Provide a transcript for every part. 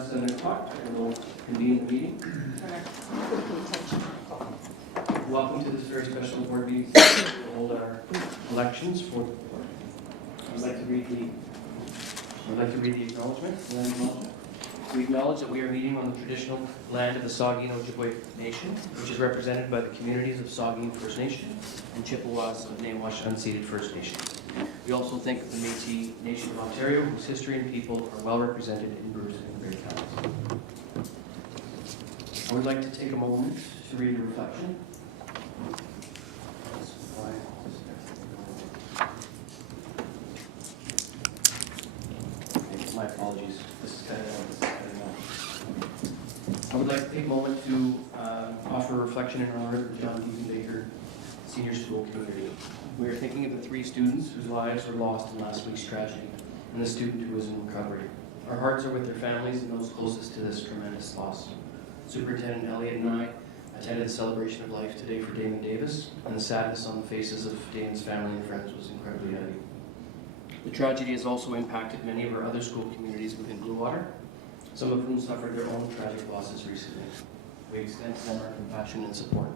now 7 o'clock, and we'll convene the meeting. Welcome to this very special board meeting. We'll hold our elections for the board. I'd like to read the acknowledgement. We acknowledge that we are meeting on the traditional land of the Saugeen Ojibwe Nation, which is represented by the communities of Saugeen First Nation and Chippewas of Nawash Unceded First Nations. We also think of the Métis Nation of Ontario, whose history and people are well represented in Bruce and Grey counties. I would like to take a moment to read a reflection. My apologies. This is kind of I would like to take a moment to offer a reflection in honor of the John D. Baker Senior School community. We are thinking of the 3 students whose lives were lost in last week's tragedy, and the student who is in recovery. Our hearts are with their families and those closest to this tremendous loss. Superintendent Elliott and I attended the celebration of life today for Damon Davis, and the sadness on the faces of Damon's family and friends was incredibly heavy. The tragedy has also impacted many of our other school communities within Blue Water, some of whom suffered their own tragic losses recently. We extend to them our compassion and support.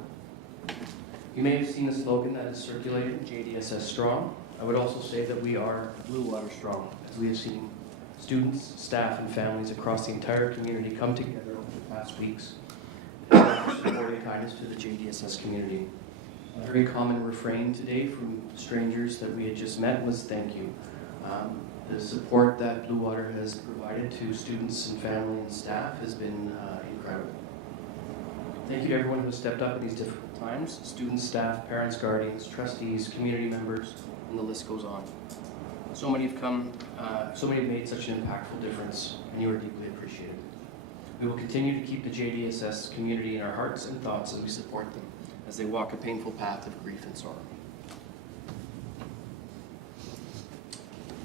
You may have seen a slogan that is circulated, JDSS Strong. I would also say that we are Blue Water Strong, as we have seen students, staff, and families across the entire community come together over the past weeks to support and kindness to the JDSS community. A very common refrain today from strangers that we had just met was thank you. The support that Blue Water has provided to students and family and staff has been incredible. Thank you to everyone who has stepped up in these difficult times, students, staff, parents, guardians, trustees, community members, and the list goes on. So many have come, so many have made such an impactful difference, and you are deeply appreciated. We will continue to keep the JDSS community in our hearts and thoughts as we support them as they walk a painful path of grief and sorrow.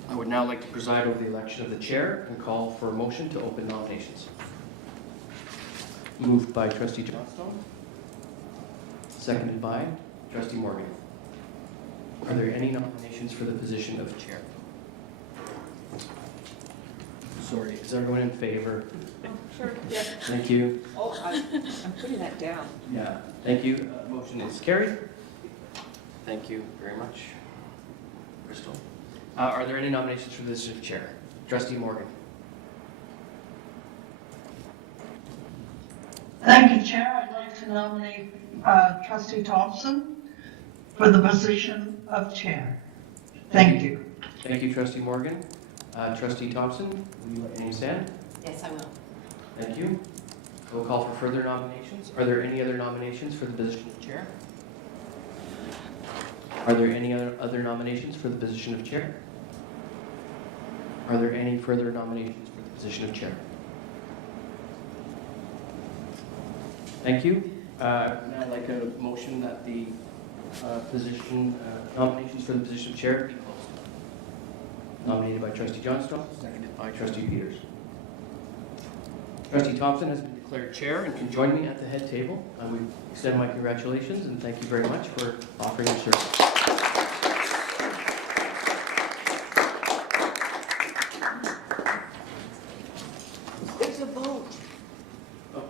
I would now like to preside over the election of the chair and call for a motion to open nominations. Moved by Trustee Johnstone, seconded by Trustee Morgan. Are there any nominations for the position of chair? Sorry, is everyone in favor? Sure, yeah. Thank you. Oh, I'm putting that down. Yeah, thank you. Motion is carried. Thank you very much, Crystal. Are there any nominations for the position of chair? Trustee Morgan. Thank you, Chair. I'd like to nominate Trustee Thompson for the position of chair. Thank you. Thank you, Trustee Morgan. Trustee Thompson, will you let your name stand? Yes, I will. Thank you. We'll call for further nominations. Are there any other nominations for the position of chair? Are there any other nominations for the position of chair? Are there any further nominations for the position of chair? Thank you. Now I'd like a motion that the nominations for the position of chair be closed. Nominated by Trustee Johnstone, seconded by Trustee Peters. Trustee Thompson has been declared chair and can join me at the head table. I would extend my congratulations and thank you very much for offering your service. There's a vote. Oh,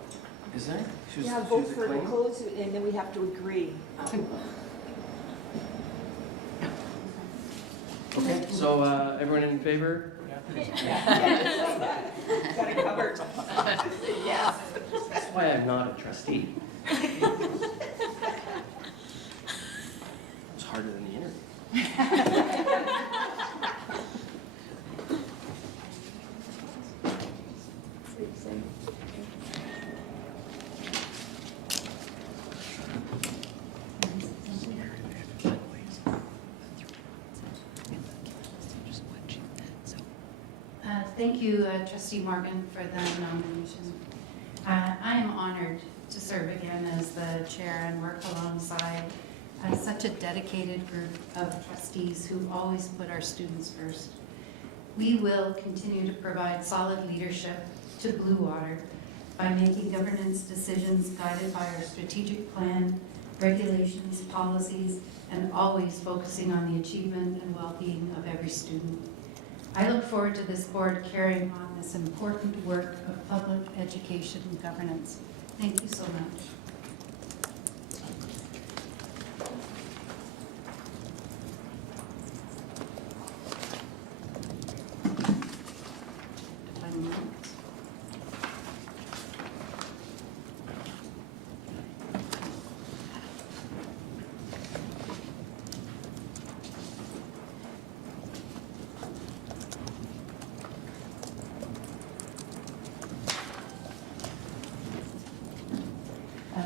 is there? Yeah, vote for the close, and then we have to agree. Okay, so everyone in favor? Got it covered. Yes. That's why I'm not a trustee. It's harder than the interview. Thank you, Trustee Morgan, for the nomination. I am honored to serve again as the chair and work alongside such a dedicated group of trustees who always put our students first. We will continue to provide solid leadership to Blue Water by making governance decisions guided by our strategic plan, regulations, policies, and always focusing on the achievement and well-being of every student. I look forward to this board carrying on this important work of public education and governance. Thank you so much.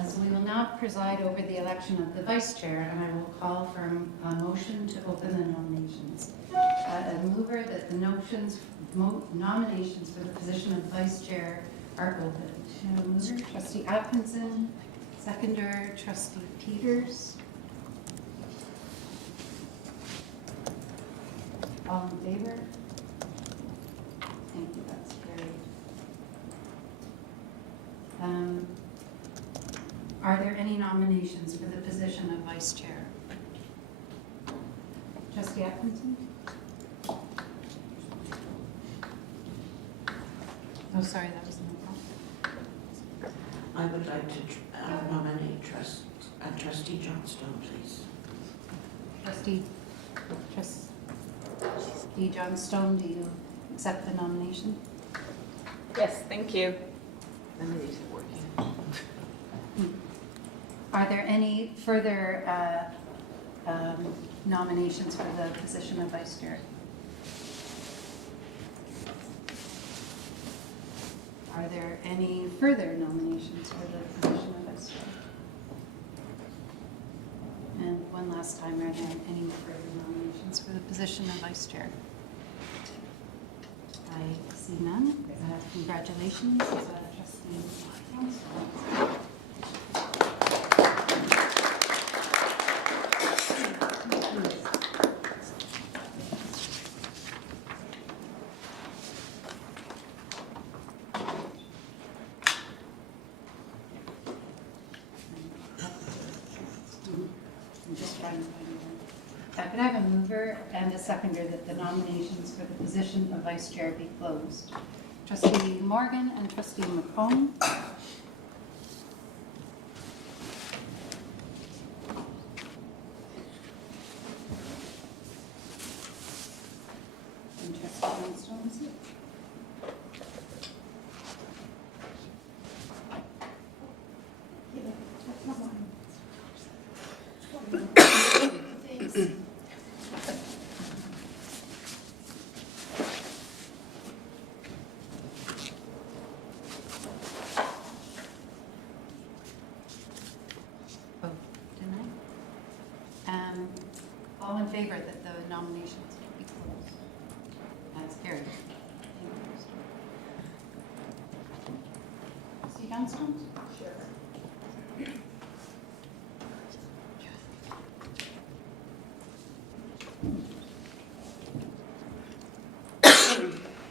So we will now preside over the election of the vice chair, and I will call for a motion to open the nominations. A mover that the nominations for the position of vice chair are open. Mover, Trustee Atkinson. Seconder, Trustee Peters. All in favor? Thank you, that's carried. Are there any nominations for the position of vice chair? Trustee Atkinson? Oh, sorry, that was my fault. I would like to nominate Trustee Johnstone, please. Trustee Johnstone, do you accept the nomination? Yes, thank you. None of these are working. Are there any further nominations for the position of vice chair? Are there any further nominations for the position of vice chair? And one last time, are there any further nominations for the position of vice chair? I see none. Congratulations, Trustee Johnstone. I'm just trying to find it. Could I have a mover and a seconder that the nominations for the position of vice chair be closed? Trustee Morgan and Trustee McComb. And Trustee Johnstone, is it? Oh, didn't I? All in favor that the nominations be closed? That's carried. Trustee Johnstone? Sure.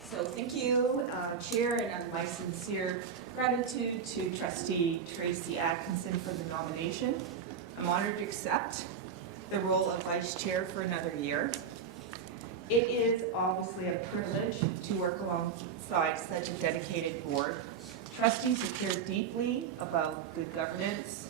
So thank you, Chair, and my sincere gratitude to Trustee Tracy Atkinson for the nomination. I'm honored to accept the role of Vice Chair for another year. It is obviously a privilege to work alongside such a dedicated board. Trustees who care deeply about good governance,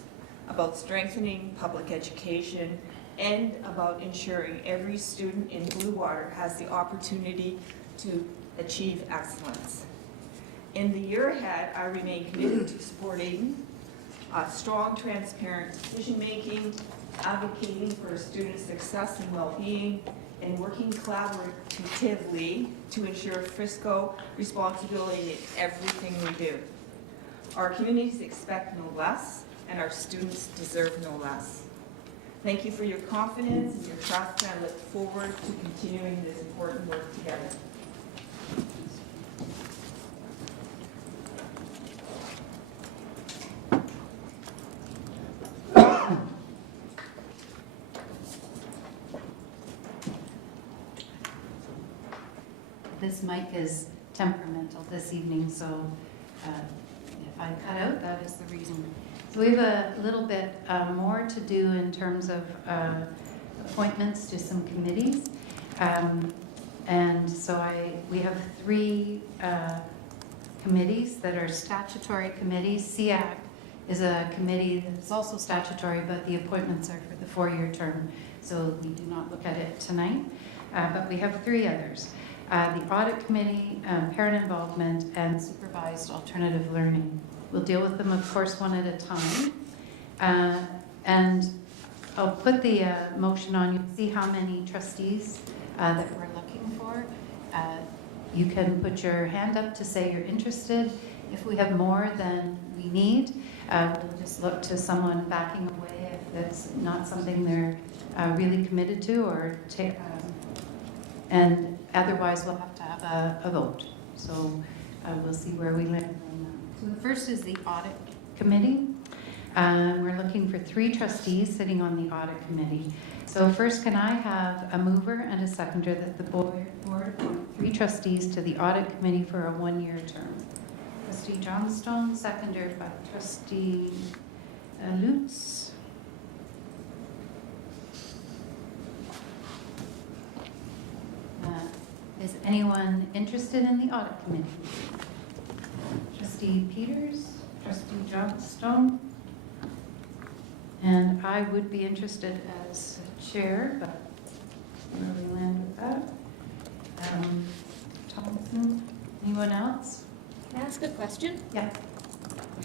about strengthening public education, and about ensuring every student in Blue Water has the opportunity to achieve excellence. In the year ahead, I remain committed to supporting strong, transparent decision-making, advocating for student success and well-being, and working collaboratively to ensure fiscal responsibility in everything we do. Our communities expect no less, and our students deserve no less. Thank you for your confidence and your trust, and I look forward to continuing this important work together. This mic is temperamental this evening, so if I cut out, that is the reason. So we have a little bit more to do in terms of appointments to some committees. And so we have three committees that are statutory committees. SEAC is a committee that's also statutory, but the appointments are for the 4-year term, so we do not look at it tonight. But we have three others. The Audit Committee, Parent Involvement, and Supervised Alternative Learning. We'll deal with them, of course, one at a time. And I'll put the motion on. You'll see how many trustees that we're looking for. You can put your hand up to say you're interested. If we have more than we need, we'll just look to someone backing away if that's not something they're really committed to, or and otherwise we'll have to have a vote. So we'll see where we land on that. So the first is the Audit Committee. We're looking for 3 trustees sitting on the Audit Committee. So first, can I have a mover and a seconder that the board appoint 3 trustees to the Audit Committee for a 1-year term? Trustee Johnstone, seconded by Trustee Lutz. Is anyone interested in the Audit Committee? Trustee Peters, Trustee Johnstone, and I would be interested as chair, but where we land with that. Thompson, anyone else? Can I ask a question? Yeah.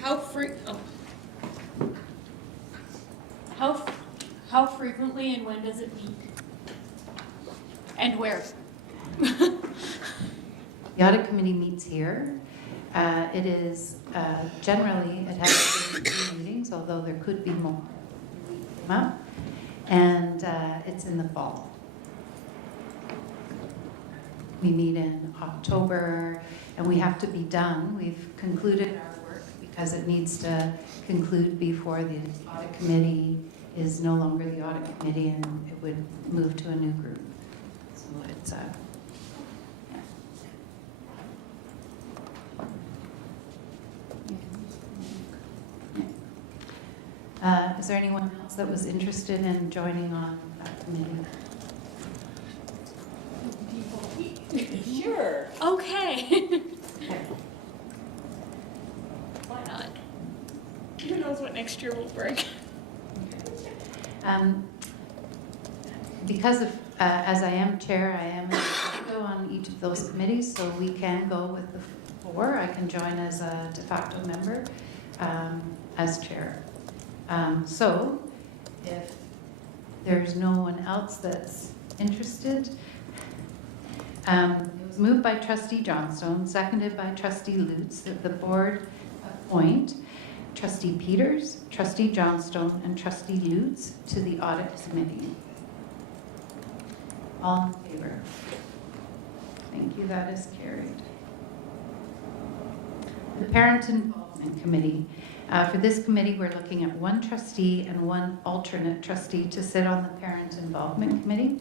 How frequently and when does it meet? And where? The Audit Committee meets here. It is generally, it has 3 meetings, although there could be more. And it's in the fall. We meet in October, and we have to be done. We've concluded our work because it needs to conclude before the Audit Committee is no longer the Audit Committee, and it would move to a new group. So it's is there anyone else that was interested in joining on that committee? Sure. Okay. Why not? Who knows what next year will bring? Because of, as I am chair, I am a de facto on each of those committees, so we can go with the 4. I can join as a de facto member as chair. So if there's no one else that's interested, it was moved by Trustee Johnstone, seconded by Trustee Lutz, that the board appoint Trustee Peters, Trustee Johnstone, and Trustee Lutz to the Audit Committee. All in favor? Thank you, that is carried. The Parent Involvement Committee. For this committee, we're looking at 1 trustee and 1 alternate trustee to sit on the Parent Involvement Committee.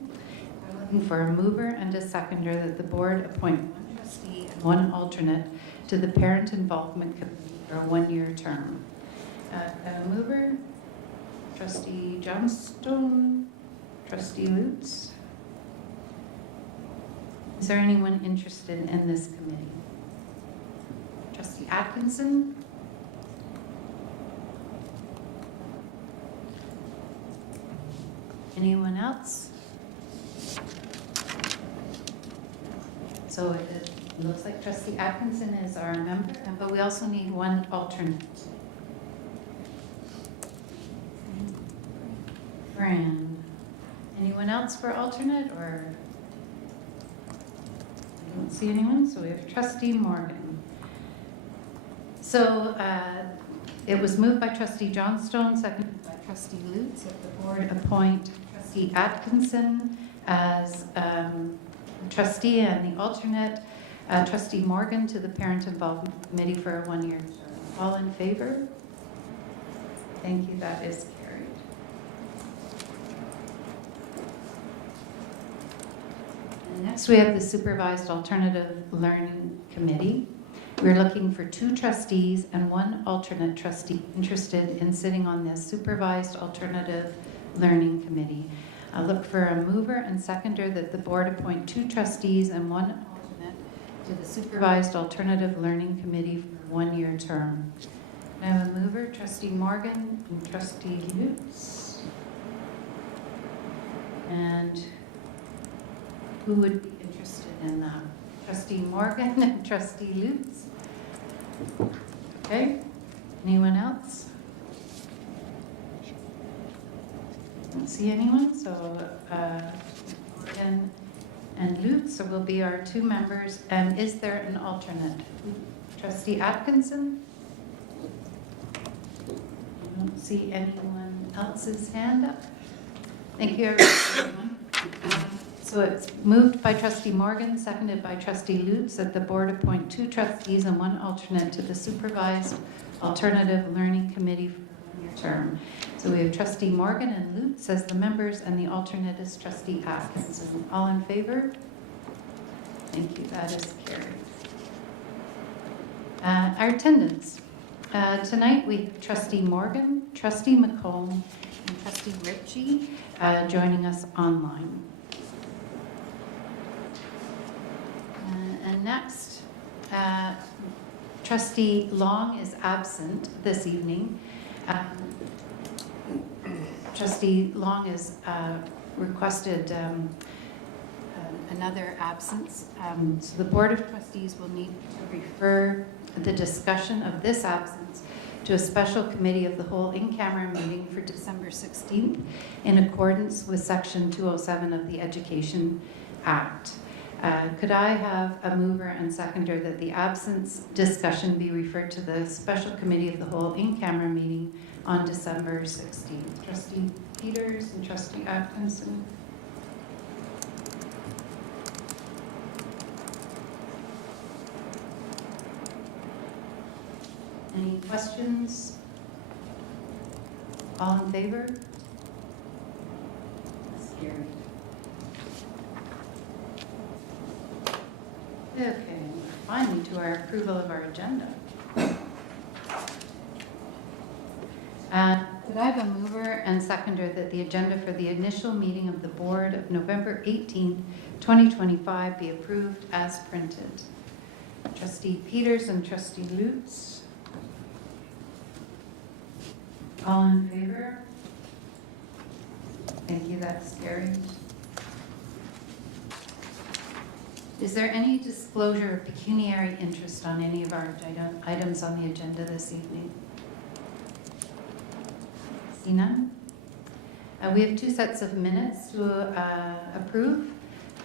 We're looking for a mover and a seconder that the board appoint 1 trustee and 1 alternate to the Parent Involvement Committee for a 1-year term. A mover, Trustee Johnstone, Trustee Lutz. Is there anyone interested in this committee? Trustee Atkinson? Anyone else? So it looks like Trustee Atkinson is our member, but we also need 1 alternate. Fran. Anyone else for alternate, or? I don't see anyone, so we have Trustee Morgan. So it was moved by Trustee Johnstone, seconded by Trustee Lutz, that the board appoint Trustee Atkinson as trustee and the alternate Trustee Morgan to the Parent Involvement Committee for a 1-year term. All in favor? Thank you, that is carried. And next we have the Supervised Alternative Learning Committee. We're looking for 2 trustees and 1 alternate trustee interested in sitting on this Supervised Alternative Learning Committee. I'll look for a mover and seconder that the board appoint 2 trustees and 1 alternate to the supervised alternative learning committee for a 1-year term. I have a mover, trustee Morgan and trustee Lutz. And who would be interested in that? Trustee Morgan and trustee Lutz. Okay, anyone else? Don't see anyone, so Morgan and Lutz will be our 2 members. And is there an alternate? Trustee Atkinson? I don't see anyone else's hand up. Thank you, everyone. So it's moved by trustee Morgan, seconded by trustee Lutz, that the board appoint 2 trustees and 1 alternate to the supervised alternative learning committee for a 1-year term. So we have trustee Morgan and Lutz as the members, and the alternate is trustee Atkinson. All in favor? Thank you, that is carried. Our attendance. Tonight we have trustee Morgan, trustee McComb, and trustee Ritchie joining us online. And next, trustee Long is absent this evening. Trustee Long has requested another absence. So the Board of Trustees will need to refer the discussion of this absence to a special committee of the whole in-camera meeting for December 16th in accordance with Section 207 of the Education Act. Could I have a mover and seconder that the absence discussion be referred to the special committee of the whole in-camera meeting on December 16th? Trustee Peters and trustee Atkinson. Any questions? All in favor? That's carried. Okay, finally to our approval of our agenda. Could I have a mover and seconder that the agenda for the initial meeting of the board of November 18th, 2025 be approved as printed? Trustee Peters and trustee Lutz. All in favor? Thank you, that's carried. Is there any disclosure of pecuniary interest on any of our items on the agenda this evening? See none? We have 2 sets of minutes to approve.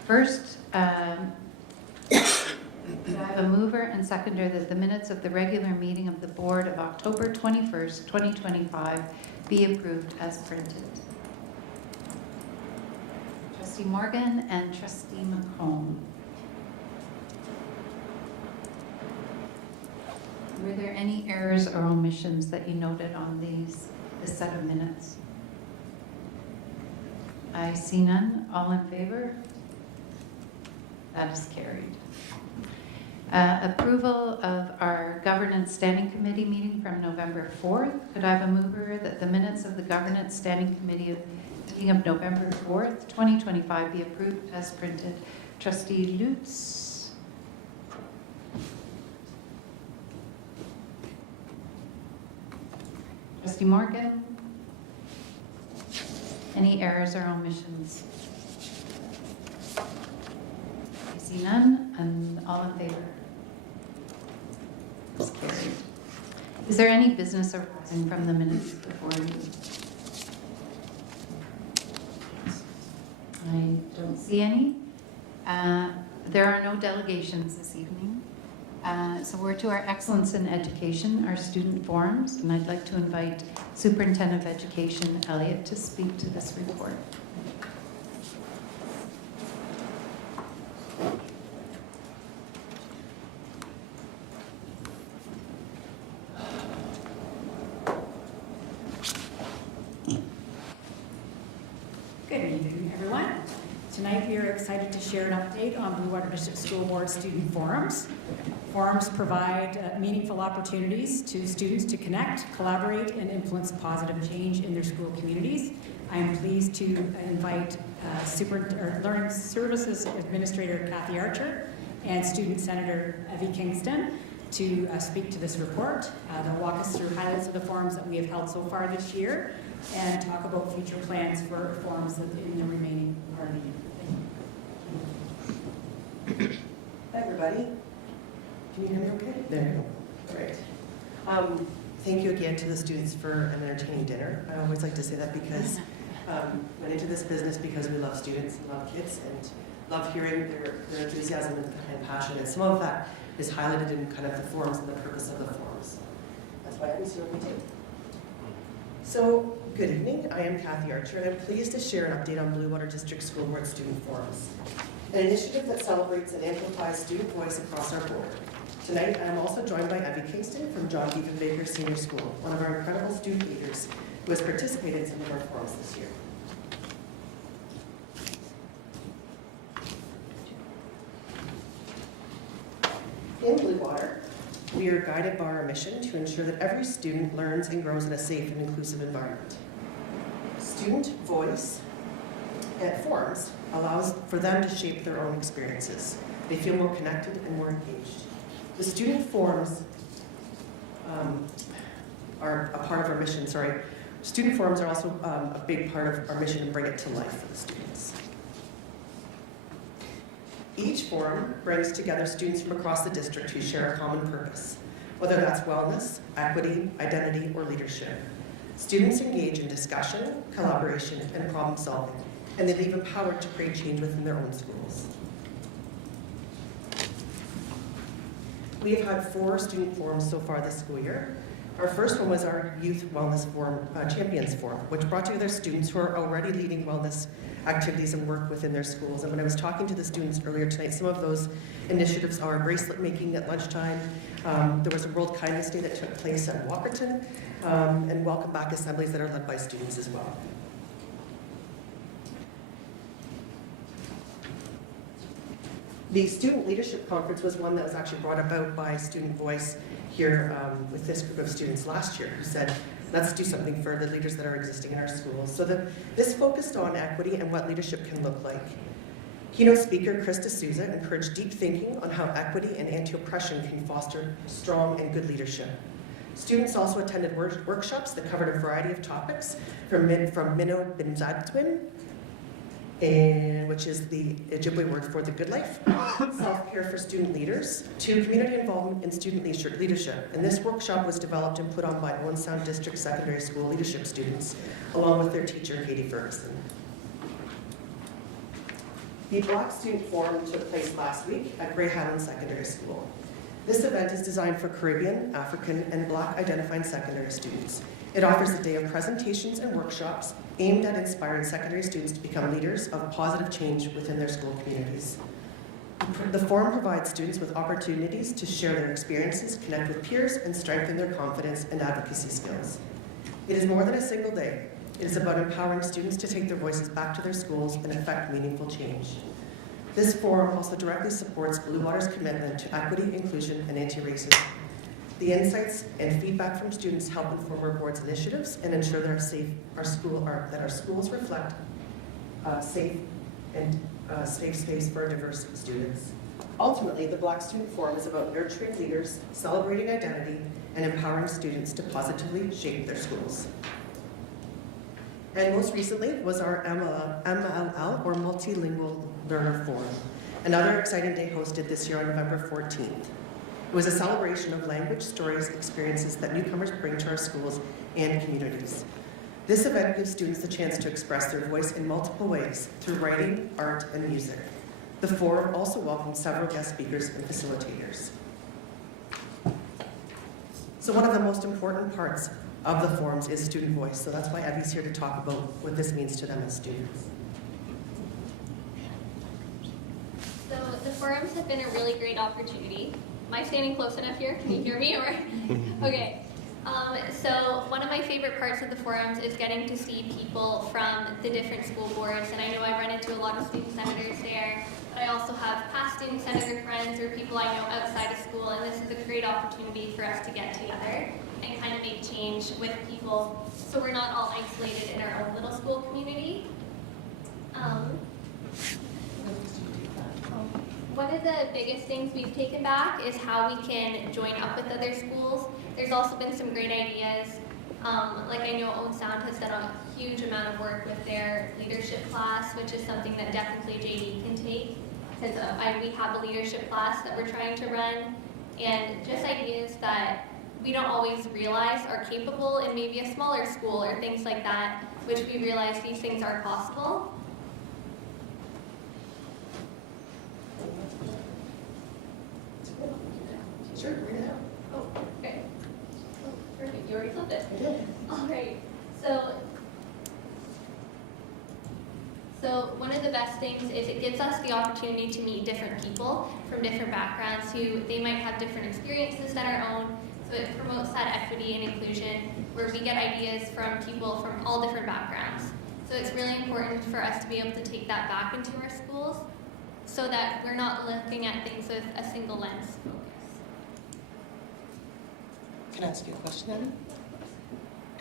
First, I have a mover and seconder that the minutes of the regular meeting of the board of October 21st, 2025 be approved as printed. Trustee Morgan and trustee McComb. Were there any errors or omissions that you noted on this set of minutes? I see none. All in favor? That is carried. Approval of our Governance Standing Committee meeting from November 4th. Could I have a mover that the minutes of the Governance Standing Committee meeting of November 4th, 2025 be approved as printed? Trustee Lutz. Trustee Morgan. Any errors or omissions? I see none, and all in favor? It's carried. Is there any business arising from the minutes before you? I don't see any. There are no delegations this evening. So we're to our Excellence in Education, our student forums, and I'd like to invite Superintendent of Education Elliott to speak to this report. Good evening, everyone. Tonight we are excited to share an update on Blue Water District School Board student forums. Forums provide meaningful opportunities to students to connect, collaborate, and influence positive change in their school communities. I am pleased to invite Learning Services Administrator Kathy Archer and Student Senator Evie Kingston to speak to this report. They'll walk us through highlights of the forums that we have held so far this year and talk about future plans for forums in the remaining part of the year. Hi, everybody. Can you hear me okay? There you go. All right. Thank you again to the students for an entertaining dinner. I always like to say that because went into this business because we love students and love kids and love hearing their enthusiasm and passion. And some of that is highlighted in kind of the forums and the purpose of the forums. That's why I'm here with you. So, good evening. I am Kathy Archer, and I'm pleased to share an update on Blue Water District School Board Student Forums, an initiative that celebrates and amplifies student voice across our board. Tonight, I am also joined by Evie Kingston from John Diefenbaker Senior School, one of our incredible student leaders who has participated in some of our forums this year. In Blue Water, we are guided by our mission to ensure that every student learns and grows in a safe and inclusive environment. Student voice at forums allows for them to shape their own experiences. They feel more connected and more engaged. The student forums are a part of our mission, Student forums are also a big part of our mission to bring it to life for the students. Each forum brings together students from across the district who share a common purpose, whether that's wellness, equity, identity, or leadership. Students engage in discussion, collaboration, and problem solving, and they leave empowered to create change within their own schools. We have had 4 student forums so far this school year. Our first one was our Youth Wellness Forum, Champions Forum, which brought together students who are already leading wellness activities and work within their schools. And when I was talking to the students earlier tonight, some of those initiatives are bracelet making at lunchtime. There was a World Kindness Day that took place at Walkerton, and welcome back assemblies that are led by students as well. The Student Leadership Conference was one that was actually brought about by Student Voice here with this group of students last year who said, let's do something for the leaders that are existing in our schools. So this focused on equity and what leadership can look like. Keynote speaker Chris D'Souza encouraged deep thinking on how equity and anti-oppression can foster strong and good leadership. Students also attended workshops that covered a variety of topics from Minnow Binzadwin, which is the Ojibwe word for the good life, self-care for student leaders, to community involvement in student leadership. And this workshop was developed and put on by Owen Sound District Secondary School leadership students, along with their teacher, Katie Ferguson. The Black Student Forum took place last week at Grey Highland Secondary School. This event is designed for Caribbean, African, and Black identifying secondary students. It offers a day of presentations and workshops aimed at inspiring secondary students to become leaders of positive change within their school communities. The forum provides students with opportunities to share their experiences, connect with peers, and strengthen their confidence and advocacy skills. It is more than a single day. It is about empowering students to take their voices back to their schools and affect meaningful change. This forum also directly supports Blue Water's commitment to equity, inclusion, and anti-racism. The insights and feedback from students help inform our board's initiatives and ensure that our schools reflect safe space for diverse students. Ultimately, the Black Student Forum is about nurturing leaders, celebrating identity, and empowering students to positively shape their schools. And most recently was our MLL, or Multilingual Learner Forum, another exciting day hosted this year on November 14th. It was a celebration of language, stories, experiences that newcomers bring to our schools and communities. This event gives students the chance to express their voice in multiple ways through writing, art, and music. The forum also welcomed several guest speakers and facilitators. So one of the most important parts of the forums is student voice, so that's why Evie's here to talk about what this means to them as students. So the forums have been a really great opportunity. Am I standing close enough here? Can you hear me? Or okay. So one of my favorite parts of the forums is getting to see people from the different school boards, and I know I run into a lot of student senators there, but I also have past student senator friends or people I know outside of school, and this is a great opportunity for us to get together and kind of make change with people so we're not all isolated in our own little school community. One of the biggest things we've taken back is how we can join up with other schools. There's also been some great ideas. Like I know Own Sound has done a huge amount of work with their leadership class, which is something that definitely JD can take, because we have a leadership class that we're trying to run, and just ideas that we don't always realize are capable in maybe a smaller school or things like that, which we realize these things are possible. Sure, read it out. Oh, okay. Oh, perfect, you already flipped it. I did. All right, so one of the best things is it gives us the opportunity to meet different people from different backgrounds who they might have different experiences than our own. So it promotes that equity and inclusion where we get ideas from people from all different backgrounds. So it's really important for us to be able to take that back into our schools so that we're not looking at things with a single lens focus. Can I ask you a question, Abby?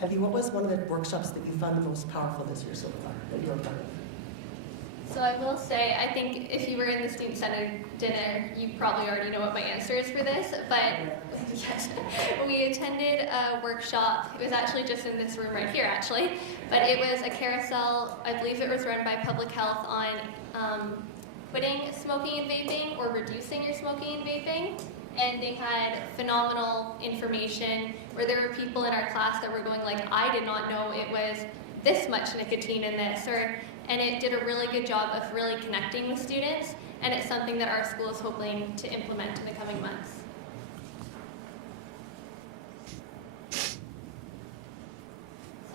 Abby, what was one of the workshops that you found the most powerful this year so far that you were part of? So I will say, I think if you were in the Student Center dinner, you probably already know what my answer is for this, but yes, we attended a workshop. It was actually just in this room right here, actually, but it was a carousel. I believe it was run by Public Health on quitting smoking and vaping or reducing your smoking and vaping. And they had phenomenal information where there were people in our class that were going like, I did not know it was this much nicotine in this, and it did a really good job of really connecting with students, and it's something that our school is hoping to implement in the coming months.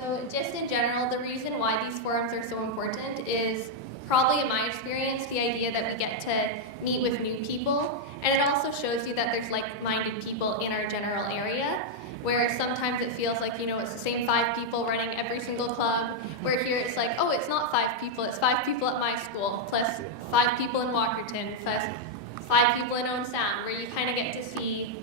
So just in general, the reason why these forums are so important is probably in my experience, the idea that we get to meet with new people, and it also shows you that there's like-minded people in our general area, where sometimes it feels like, you know, it's the same 5 people running every single club, where here it's like, oh, it's not 5 people, it's 5 people at my school, plus 5 people in Walkerton, plus 5 people in Own Sound, where you kind of get to see,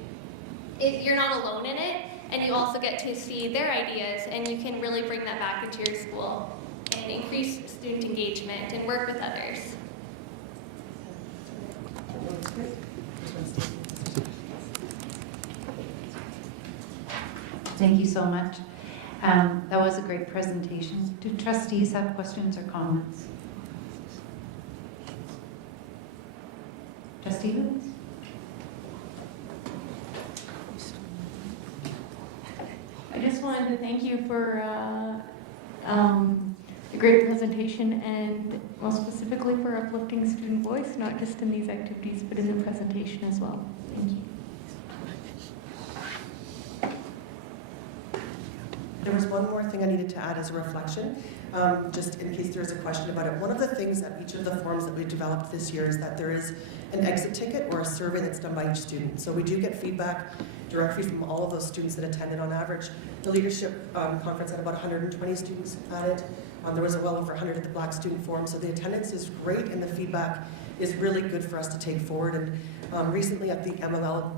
you're not alone in it, and you also get to see their ideas, and you can really bring that back into your school and increase student engagement and work with others. Thank you so much. That was a great presentation. Do trustees have questions or comments? Trustee Lewis? I just wanted to thank you for a great presentation, and most specifically for uplifting student voice, not just in these activities, but in the presentation as well. Thank you. There was one more thing I needed to add as a reflection, just in case there's a question about it. One of the things at each of the forums that we've developed this year is that there is an exit ticket or a survey that's done by each student. So we do get feedback directly from all of those students that attended. On average, the leadership conference had about 120 students at it. There was well over 100 at the Black Student Forum. So the attendance is great and the feedback is really good for us to take forward. And recently at the MLL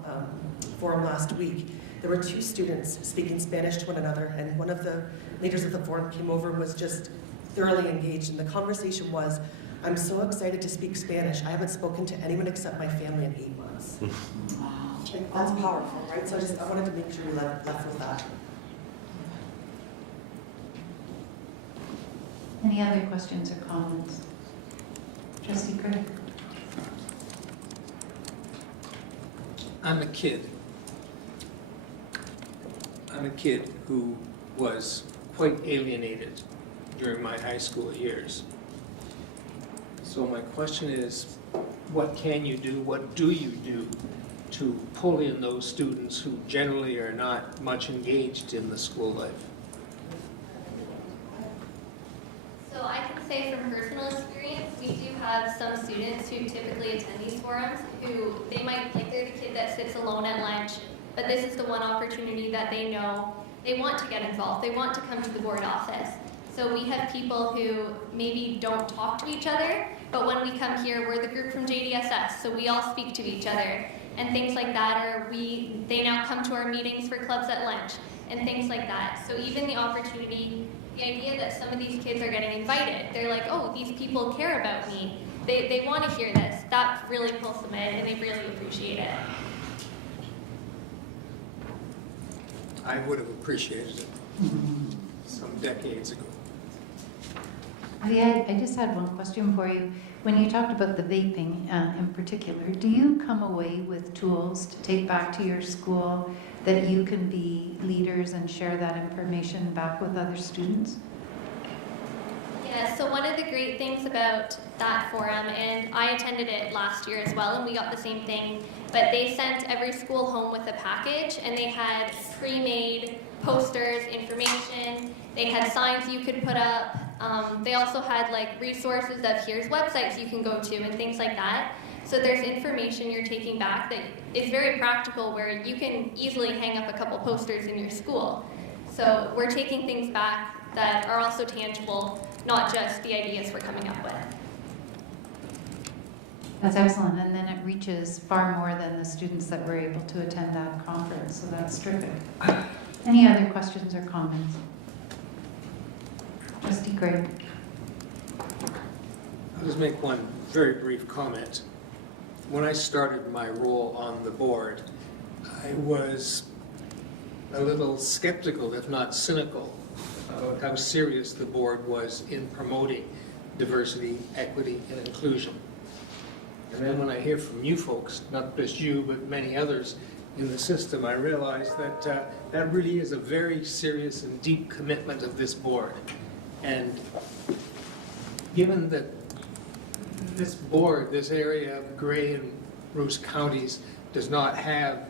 forum last week, there were 2 students speaking Spanish to one another, and one of the leaders of the forum came over and was just thoroughly engaged. And the conversation was, I'm so excited to speak Spanish. I haven't spoken to anyone except my family in 8 months. That's powerful, right? So I wanted to make sure we left with that. Any other questions or comments? Trustee Craig? I'm a kid who was quite alienated during my high school years. So my question is, what can you do, what do you do to pull in those students who generally are not much engaged in the school life? So I can say from personal experience, we do have some students who typically attend these forums who they might, like they're the kid that sits alone at lunch, but this is the one opportunity that they know they want to get involved. They want to come to the board office. So we have people who maybe don't talk to each other, but when we come here, we're the group from JDSS, so we all speak to each other and things like that, or they now come to our meetings for clubs at lunch and things like that. So even the opportunity, the idea that some of these kids are getting invited, they're like, oh, these people care about me. They want to hear this. That really pulls them in, and they really appreciate it. I would have appreciated it some decades ago. I just had one question for you. When you talked about the vaping in particular, do you come away with tools to take back to your school that you can be leaders and share that information back with other students? Yeah, so one of the great things about that forum, and I attended it last year as well, and we got the same thing, but they sent every school home with a package, and they had pre-made posters, information, they had signs you could put up, they also had like resources of here's websites you can go to and things like that. So there's information you're taking back that is very practical, where you can easily hang up a couple posters in your school. So we're taking things back that are also tangible, not just the ideas we're coming up with. That's excellent, and then it reaches far more than the students that were able to attend that conference, so that's terrific. Any other questions or comments? Trustee Gray. I'll just make one very brief comment. When I started my role on the board, I was a little skeptical, if not cynical, about how serious the board was in promoting diversity, equity, and inclusion. And then when I hear from you folks, not just you, but many others in the system, I realize that that really is a very serious and deep commitment of this board. And given that this board, this area of Grey and Bruce counties, does not have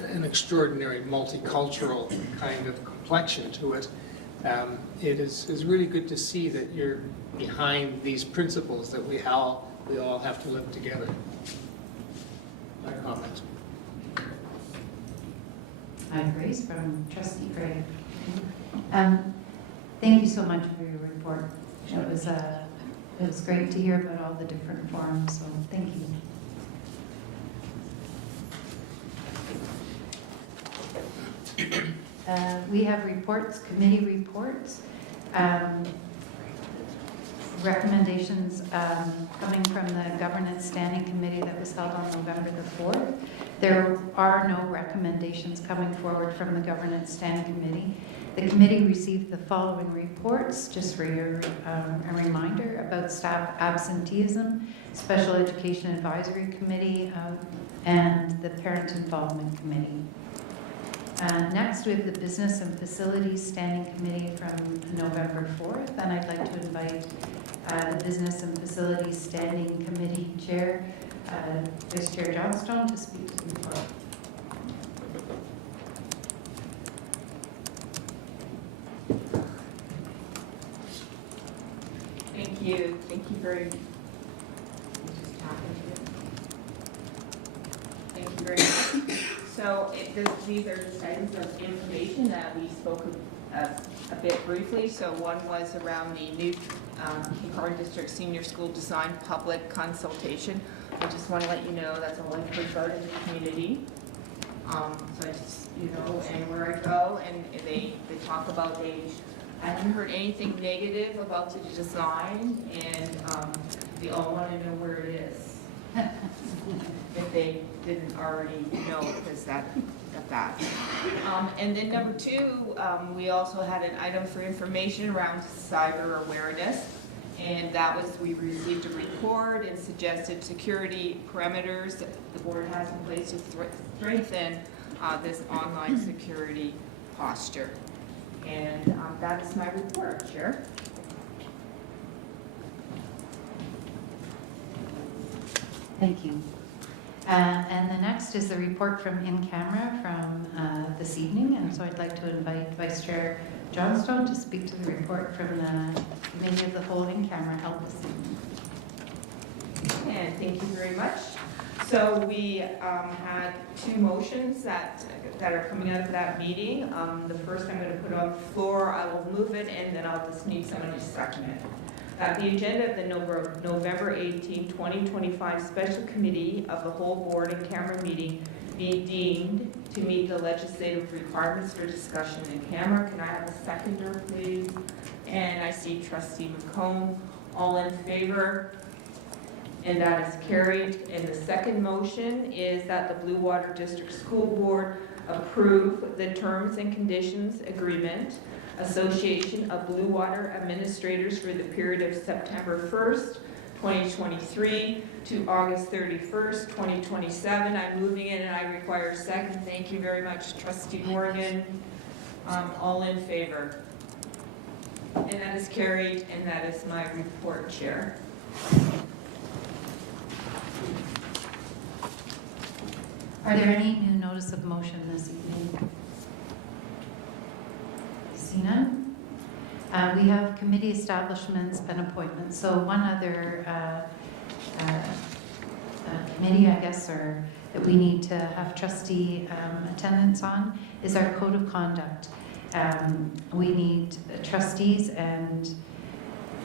an extraordinary multicultural kind of complexion to it, it is really good to see that you're behind these principles that we all have to live together. My comment. I agree, from Trustee Gray. Thank you so much for your report. It was great to hear about all the different forums, so thank you. We have reports, committee reports, recommendations coming from the Governance Standing Committee that was held on November the 4th. There are no recommendations coming forward from the Governance Standing Committee. The committee received the following reports, just for your a reminder, about staff absenteeism, Special Education Advisory Committee, and the Parent Involvement Committee. Next, we have the Business and Facilities Standing Committee from November 4th, and I'd like to invite the Business and Facilities Standing Committee Chair, Vice Chair Johnstone, to speak to the report. Thank you very much. So these are just items of information that we spoke a bit briefly. So one was around the new Kincardine District Senior School Design Public Consultation. I just want to let you know that's all I've heard about in the community. So I just, and where I go, and they talk about I haven't heard anything negative about the design, and they all want to know where it is. If they didn't already know, because that. And then number two, we also had an item for information around cyber awareness, and that was, we received a report and suggested security parameters that the board has in place to strengthen this online security posture. And that is my report, Chair. Thank you. And the next is the report from in camera from this evening, and so I'd like to invite Vice Chair Johnstone to speak to the report from the Committee of the Whole in camera held this evening. And thank you very much. So we had two motions that are coming out of that meeting. The first I'm going to put on the floor. I will move it, and then I'll just need someone to second it. that the agenda of the November 18, 2025 Special Committee of the Whole Board and Camera meeting be deemed to meet the legislative requirements for discussion in camera. Can I have a seconder, please? And I see Trustee McComb. All in favor? And that is carried. And the second motion is that the Blue Water District School Board approve the terms and conditions agreement Association of Blue Water Administrators for the period of September 1st, 2023 to August 31st, 2027. I'm moving in and I require a second. Thank you very much, Trustee Morgan. All in favor? And that is carried, and that is my report, Chair. Are there any new notice of motion this evening? See none? We have committee establishments and appointments. So one other committee, I guess, or that we need to have trustee attendance on is our code of conduct. We need trustees, and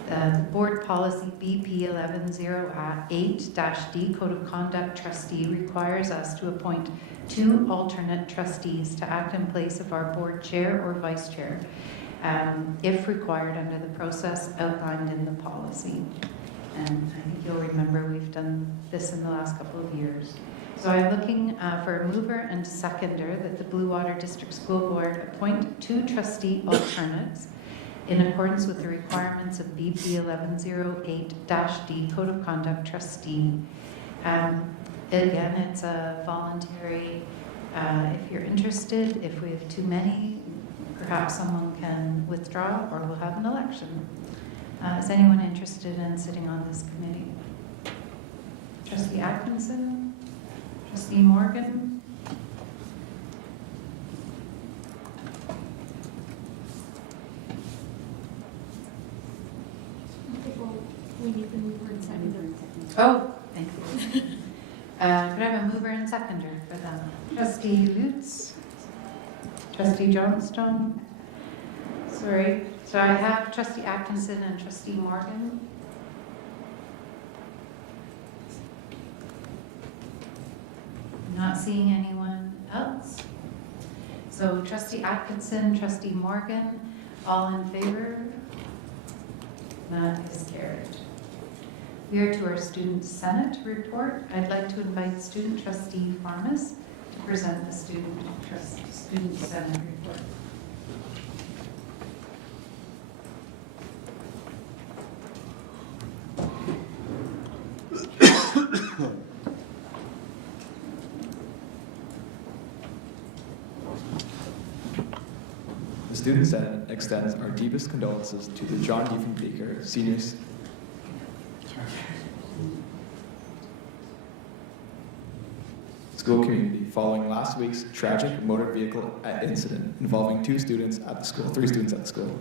the board policy BP 1108-D code of conduct trustee requires us to appoint 2 alternate trustees to act in place of our board chair or vice chair, if required under the process outlined in the policy. And I think you'll remember we've done this in the last couple of years. So I'm looking for a mover and seconder that the Blue Water District School Board appoint 2 trustee alternates in accordance with the requirements of BP 1108-D Code of Conduct trustee. Again, it's a voluntary, if you're interested, if we have too many, perhaps someone can withdraw or we'll have an election. Is anyone interested in sitting on this committee? Trustee Atkinson? Trustee Morgan? We need the mover and seconder. Oh, thank you. Could I have a mover and seconder for them? Trustee Lutz? Trustee Johnstone? Sorry. So I have Trustee Atkinson and Trustee Morgan. Not seeing anyone else. So Trustee Atkinson, Trustee Morgan, all in favor? That is carried. We are to our Student Senate report. I'd like to invite Student Trustee Farmas to present the Student Senate report. The Student Senate extends our deepest condolences to the John D. Baker Seniors school community following last week's tragic motor vehicle incident involving 3 students at the school.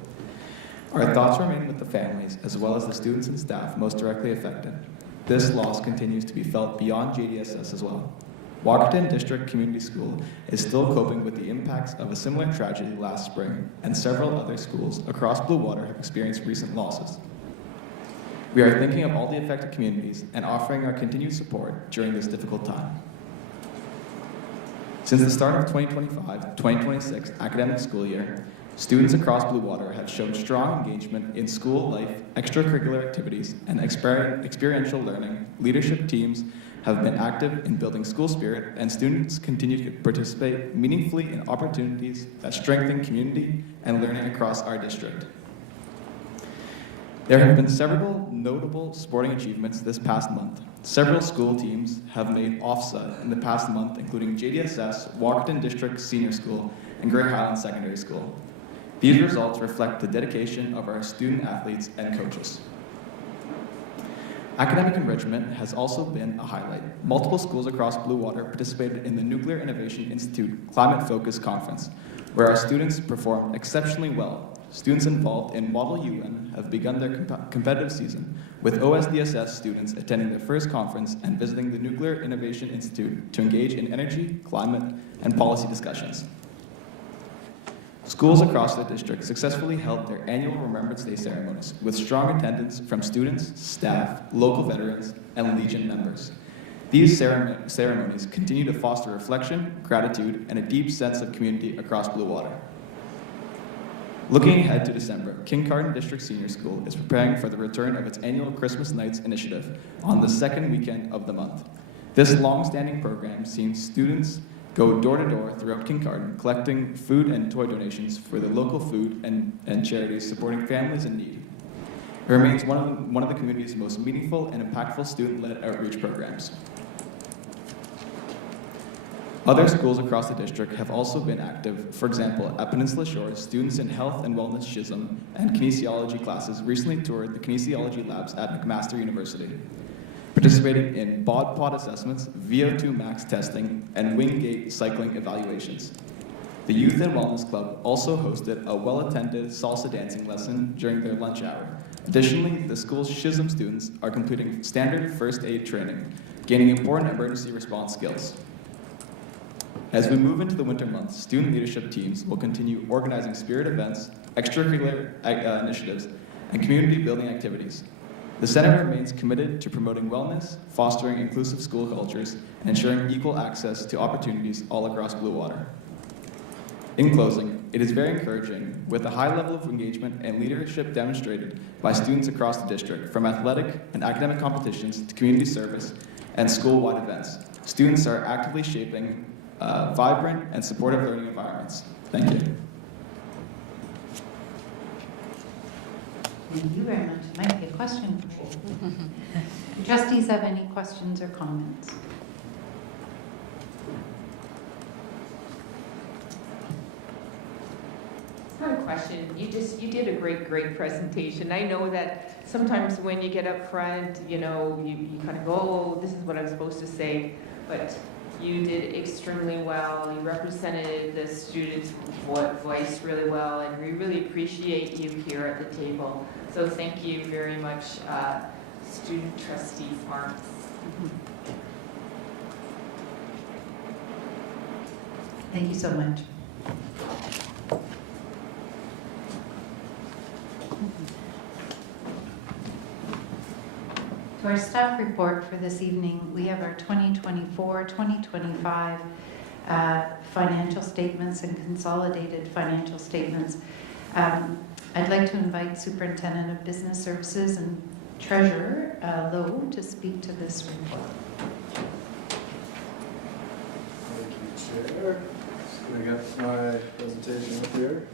Our thoughts remain with the families as well as the students and staff most directly affected. This loss continues to be felt beyond JDSS as well. Walkerton District Community School is still coping with the impacts of a similar tragedy last spring, and several other schools across Blue Water have experienced recent losses. We are thinking of all the affected communities and offering our continued support during this difficult time. Since the start of 2025-2026 academic school year, students across Blue Water have shown strong engagement in school life, extracurricular activities, and experiential learning. Leadership teams have been active in building school spirit, and students continue to participate meaningfully in opportunities that strengthen community and learning across our district. There have been several notable sporting achievements this past month. Several school teams have made offset in the past month, including JDSS, Walkerton District Senior School, and Grey Highlands Secondary School. These results reflect the dedication of our student athletes and coaches. Academic enrichment has also been a highlight. Multiple schools across Blue Water participated in the Nuclear Innovation Institute Climate Focus Conference, where our students performed exceptionally well. Students involved in Model UN have begun their competitive season, with OSDSS students attending their first conference and visiting the Nuclear Innovation Institute to engage in energy, climate, and policy discussions. schools across the district successfully held their annual Remembrance Day ceremonies with strong attendance from students, staff, local veterans, and Legion members. These ceremonies continue to foster reflection, gratitude, and a deep sense of community across Blue Water. Looking ahead to December, Kincardine District Senior School is preparing for the return of its annual Christmas Nights initiative on the second weekend of the month. This long-standing program sees students go door to door throughout Kincardine, collecting food and toy donations for the local food and charities supporting families in need. It remains one of the community's most meaningful and impactful student-led outreach programs. Other schools across the district have also been active. For example, at Peninsula Shores, students in health and wellness schism and kinesiology classes recently toured the kinesiology labs at McMaster University, participating in bod pod assessments, VO2 max testing, and Wingate cycling evaluations. The Youth and Wellness Club also hosted a well-attended salsa dancing lesson during their lunch hour. Additionally, the school's schism students are completing standard first aid training, gaining important emergency response skills. As we move into the winter months, student leadership teams will continue organizing spirit events, extracurricular initiatives, and community building activities. The Center remains committed to promoting wellness, fostering inclusive school cultures, and ensuring equal access to opportunities all across Blue Water. In closing, it is very encouraging with the high level of engagement and leadership demonstrated by students across the district, from athletic and academic competitions to community service and school-wide events. Students are actively shaping vibrant and supportive learning environments. Thank you. Thank you very much. Might be a question for you. Do trustees have any questions or comments? It's not a question. You did a great presentation. I know that sometimes when you get up front, you know, you kind of go, oh, this is what I'm supposed to say, but you did extremely well. You represented the students' voice really well, and we really appreciate you here at the table. So thank you very much, Student Trustee Farms. Thank you so much. To our staff report for this evening, we have our 2024-2025 financial statements and consolidated financial statements. I'd like to invite Superintendent of Business Services and Treasurer Lowe to speak to this report. Thank you, Chair. Just going to get my presentation up here.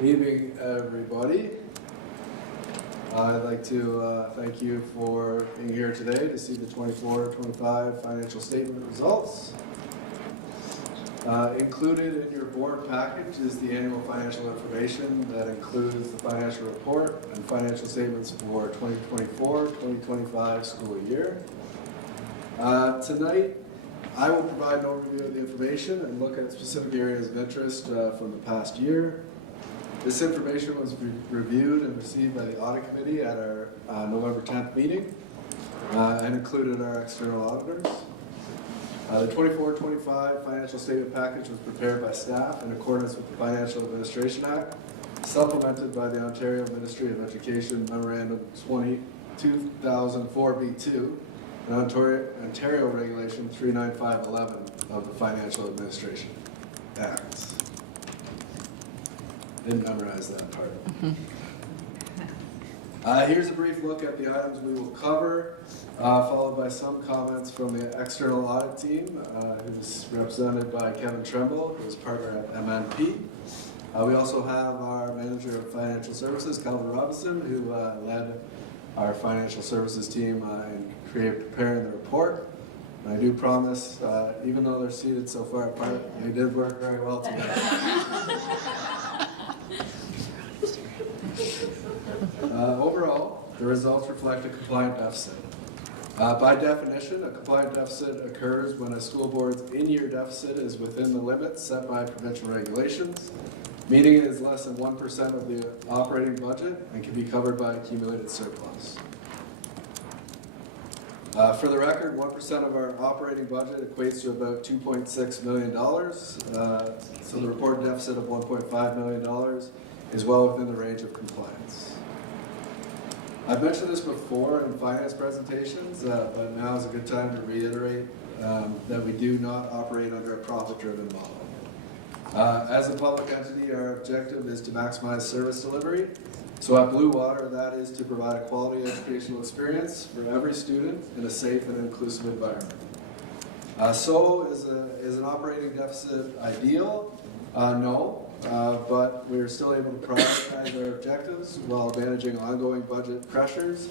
Good evening, everybody. I'd like to thank you for being here today to see the 24-25 financial statement results. Included in your board package is the annual financial information that includes the financial report and financial statements for 2024-2025 school year. Tonight, I will provide an overview of the information and look at specific areas of interest from the past year. This information was reviewed and received by the Audit Committee at our November 10th meeting and included our external auditors. The 24-25 financial statement package was prepared by staff in accordance with the Financial Administration Act, supplemented by the Ontario Ministry of Education Memorandum 2004B2 and Ontario Regulation 39511 of the Financial Administration Act. Didn't memorize that part. Here's a brief look at the items we will cover, followed by some comments from the external audit team, who's represented by Kevin Tremble, who's partner at MNP. We also have our Manager of Financial Services, Calvin Robinson, who led our financial services team in preparing the report. And I do promise, even though they're seated so far apart, they did work very well together. Overall, the results reflect a compliant deficit. By definition, a compliant deficit occurs when a school board's in-year deficit is within the limits set by provincial regulations, meaning it is less than 1% of the operating budget and can be covered by accumulated surplus. For the record, 1% of our operating budget equates to about $2.6 million. So the reported deficit of $1.5 million is well within the range of compliance. I've mentioned this before in finance presentations, but now is a good time to reiterate that we do not operate under a profit-driven model. As a public entity, our objective is to maximize service delivery. So at Blue Water, that is to provide a quality educational experience for every student in a safe and inclusive environment. So is an operating deficit ideal? No. But we're still able to prioritize our objectives while managing ongoing budget pressures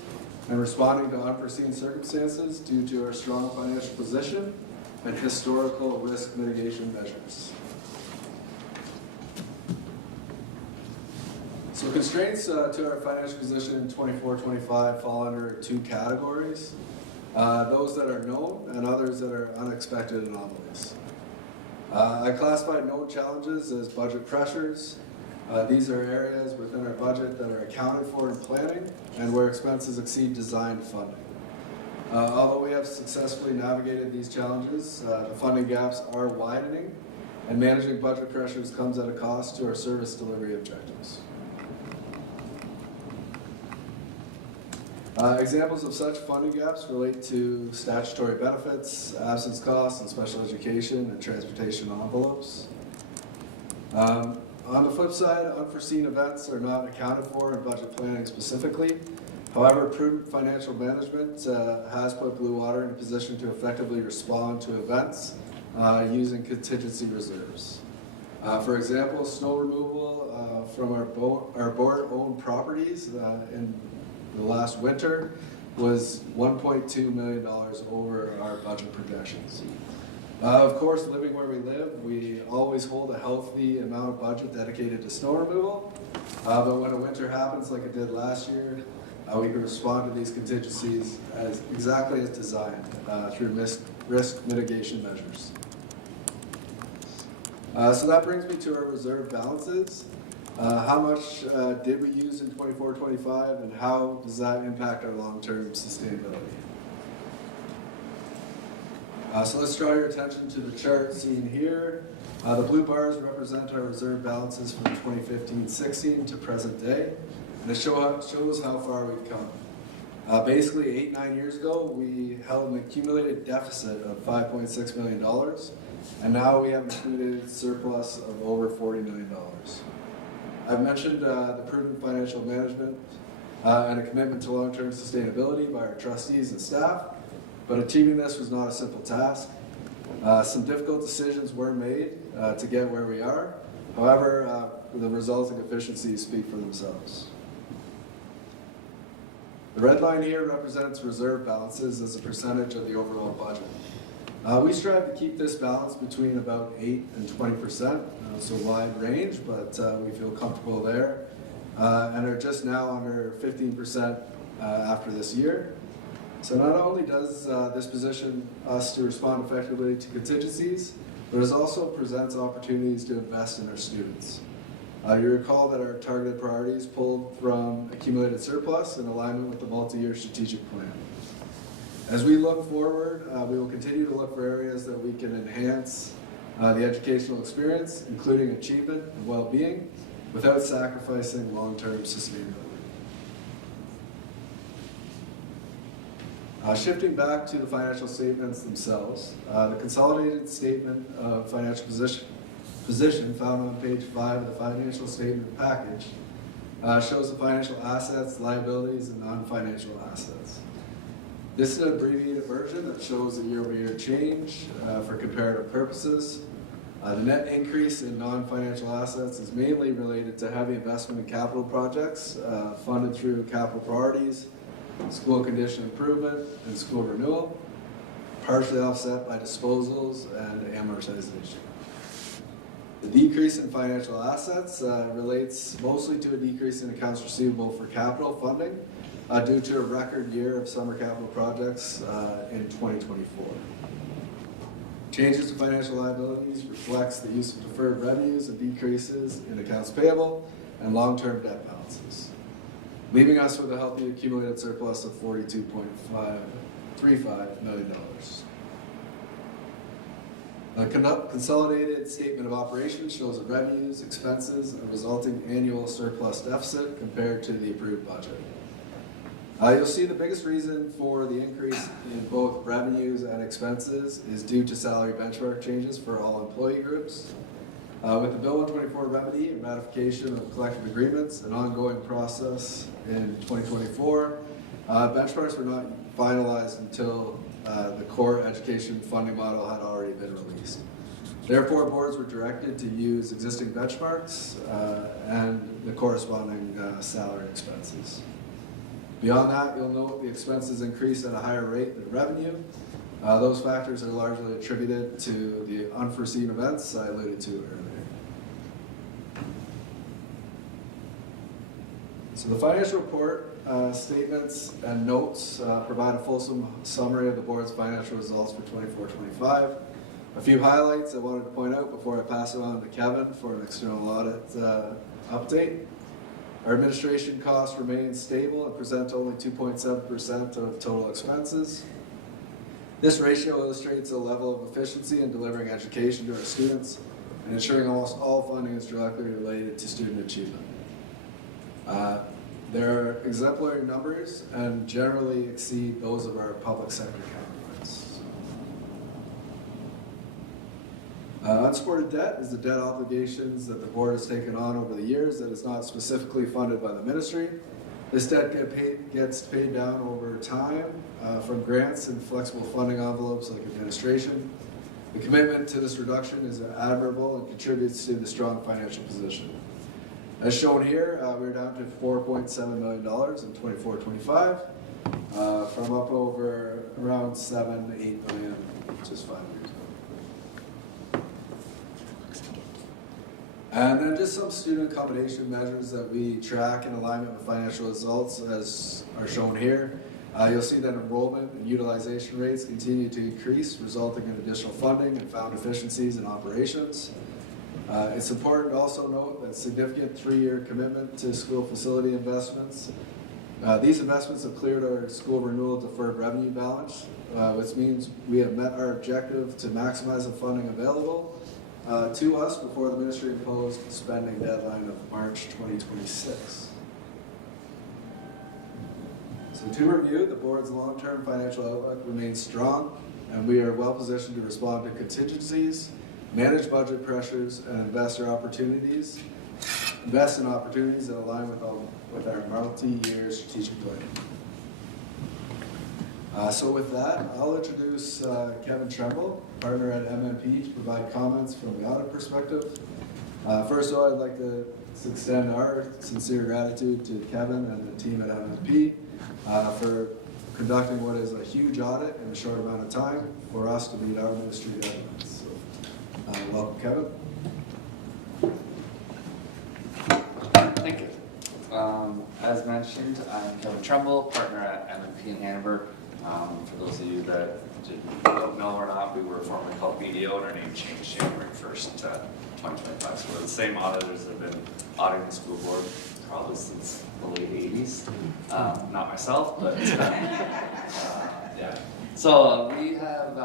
and responding to unforeseen circumstances due to our strong financial position and historical risk mitigation measures. So constraints to our financial position in 24-25 fall under two categories, those that are known and others that are unexpected anomalies. I classified known challenges as budget pressures. These are areas within our budget that are accounted for in planning and where expenses exceed designed funding. Although we have successfully navigated these challenges, the funding gaps are widening, and managing budget pressures comes at a cost to our service delivery objectives. Examples of such funding gaps relate to statutory benefits, absence costs, and special education and transportation envelopes. On the flip side, unforeseen events are not accounted for in budget planning specifically. However, prudent financial management has put Blue Water in a position to effectively respond to events using contingency reserves. For example, snow removal from our board-owned properties in the last winter was $1.2 million over our budget projections. Of course, living where we live, we always hold a healthy amount of budget dedicated to snow removal, but when a winter happens like it did last year, we can respond to these contingencies exactly as designed through risk mitigation measures. So that brings me to our reserve balances. How much did we use in 24-25, and how does that impact our long-term sustainability? So let's draw your attention to the chart seen here. The blue bars represent our reserve balances from 2015-16 to present day, and it shows how far we've come. Basically, 8-9 years ago, we held an accumulated deficit of $5.6 million, and now we have an accumulated surplus of over $40 million. I've mentioned the prudent financial management and a commitment to long-term sustainability by our trustees and staff, but achieving this was not a simple task. Some difficult decisions were made to get where we are. However, the resulting efficiencies speak for themselves. The red line here represents reserve balances as a percentage of the overall budget. We strive to keep this balance between about 8 and 20%, so wide range, but we feel comfortable there, and are just now under 15% after this year. So not only does this position us to respond effectively to contingencies, but it also presents opportunities to invest in our students. You recall that our targeted priorities pulled from accumulated surplus in alignment with the multi-year strategic plan. As we look forward, we will continue to look for areas that we can enhance the educational experience, including achievement and well-being, without sacrificing long-term sustainability. Shifting back to the financial statements themselves, the consolidated statement of financial position found on page 5 of the financial statement package shows the financial assets, liabilities, and non-financial assets. This is an abbreviated version that shows the year-over-year change for comparative purposes. The net increase in non-financial assets is mainly related to heavy investment in capital projects funded through capital priorities, school condition improvement, and school renewal, partially offset by disposals and amortization. The decrease in financial assets relates mostly to a decrease in accounts receivable for capital funding due to a record year of summer capital projects in 2024. Changes to financial liabilities reflects the use of deferred revenues and decreases in accounts payable and long-term debt balances, leaving us with a healthy accumulated surplus of $42.35 million. The consolidated statement of operations shows the revenues, expenses, and resulting annual surplus deficit compared to the approved budget. You'll see the biggest reason for the increase in both revenues and expenses is due to salary benchmark changes for all employee groups. With the Bill 124 remedy and ratification of collective agreements, an ongoing process in 2024, benchmarks were not finalized until the core education funding model had already been released. Therefore, boards were directed to use existing benchmarks and the corresponding salary expenses. Beyond that, you'll note the expenses increased at a higher rate than revenue. Those factors are largely attributed to the unforeseen events I alluded to earlier. So the financial report, statements, and notes provide a fulsome summary of the board's financial results for 24-25. A few highlights I wanted to point out before I pass it on to Kevin for an external audit update. Our administration costs remain stable and present only 2.7% of total expenses. This ratio illustrates a level of efficiency in delivering education to our students and ensuring almost all funding is directly related to student achievement. Their exemplary numbers and generally exceed those of our public sector counterparts. Unsupported debt is the debt obligations that the board has taken on over the years that is not specifically funded by the ministry. This debt gets paid down over time from grants and flexible funding envelopes like administration. The commitment to this reduction is admirable and contributes to the strong financial position. As shown here, we're down to $4.7 million in 24-25, from up over around $7 to $8 million just 5 years ago. And then just some student accommodation measures that we track in alignment with financial results as are shown here. You'll see that enrollment and utilization rates continue to increase, resulting in additional funding and found efficiencies in operations. It's important to also note that significant 3-year commitment to school facility investments. These investments have cleared our school renewal deferred revenue balance, which means we have met our objective to maximize the funding available to us before the ministry imposed spending deadline of March 2026. So to review, the board's long-term financial outlook remains strong, and we are well positioned to respond to contingencies, manage budget pressures, and invest in opportunities that align with our multi-year strategic plan. So with that, I'll introduce Kevin Tremble, partner at MMP, to provide comments from the audit perspective. First of all, I'd like to extend our sincere gratitude to Kevin and the team at MMP for conducting what is a huge audit in a short amount of time for us to meet our ministry deadlines. Welcome, Kevin. Thank you. As mentioned, I'm Kevin Trumbull, partner at MMP in Hanover. For those of you that don't know or not, we were formerly called BDO, and our name changed January 1st, 2025. So we're the same auditors that have been auditing the school board probably since the late 80s. Not myself, but yeah. So we have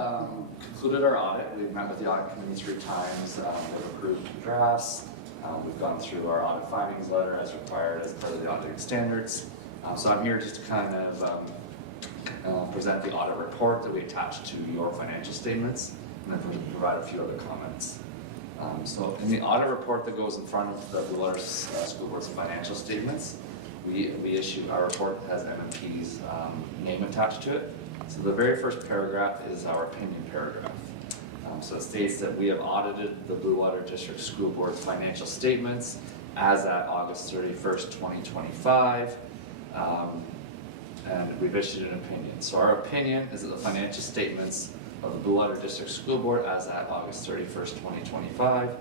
concluded our audit. We've met with the audit committee 3 times. They've approved drafts. We've gone through our audit findings letter as required as part of the auditing standards. So I'm here just to kind of present the audit report that we attach to your financial statements, and then provide a few other comments. So in the audit report that goes in front of the Blue Water School Board's financial statements, we issue our report that has MMP's name attached to it. So the very first paragraph is our opinion paragraph. So it states that we have audited the Blue Water District School Board's financial statements as at August 31st, 2025, and we've issued an opinion. So our opinion is that the financial statements of the Blue Water District School Board as at August 31st, 2025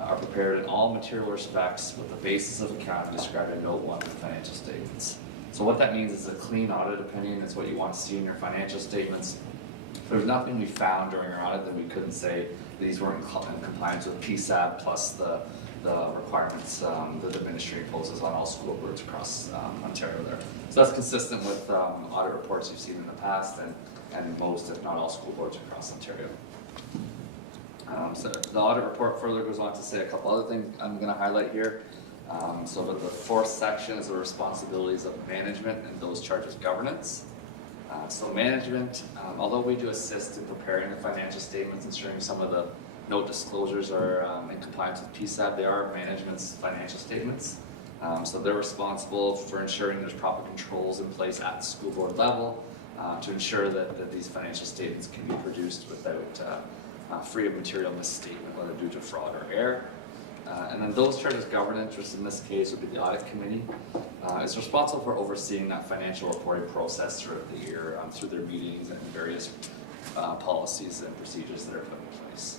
are prepared in all material respects with the basis of accounting described in Note 1 of the financial statements. So what that means is a clean audit opinion. It's what you want to see in your financial statements. There's nothing we found during our audit that we couldn't say these weren't in compliance with PSAB plus the requirements that the ministry imposes on all school boards across Ontario there. So that's consistent with audit reports you've seen in the past and most, if not all, school boards across Ontario. So the audit report further goes on to say a couple other things I'm going to highlight here. So the fourth section is the responsibilities of management and those charged with governance. So management, although we do assist in preparing the financial statements, ensuring some of the note disclosures are in compliance with PSAB, they are management's financial statements. So they're responsible for ensuring there's proper controls in place at the school board level to ensure that these financial statements can be produced without free of material misstatement, whether due to fraud or error. And then those charged as governance, which in this case would be the audit committee, is responsible for overseeing that financial reporting process throughout the year through their meetings and various policies and procedures that are put in place.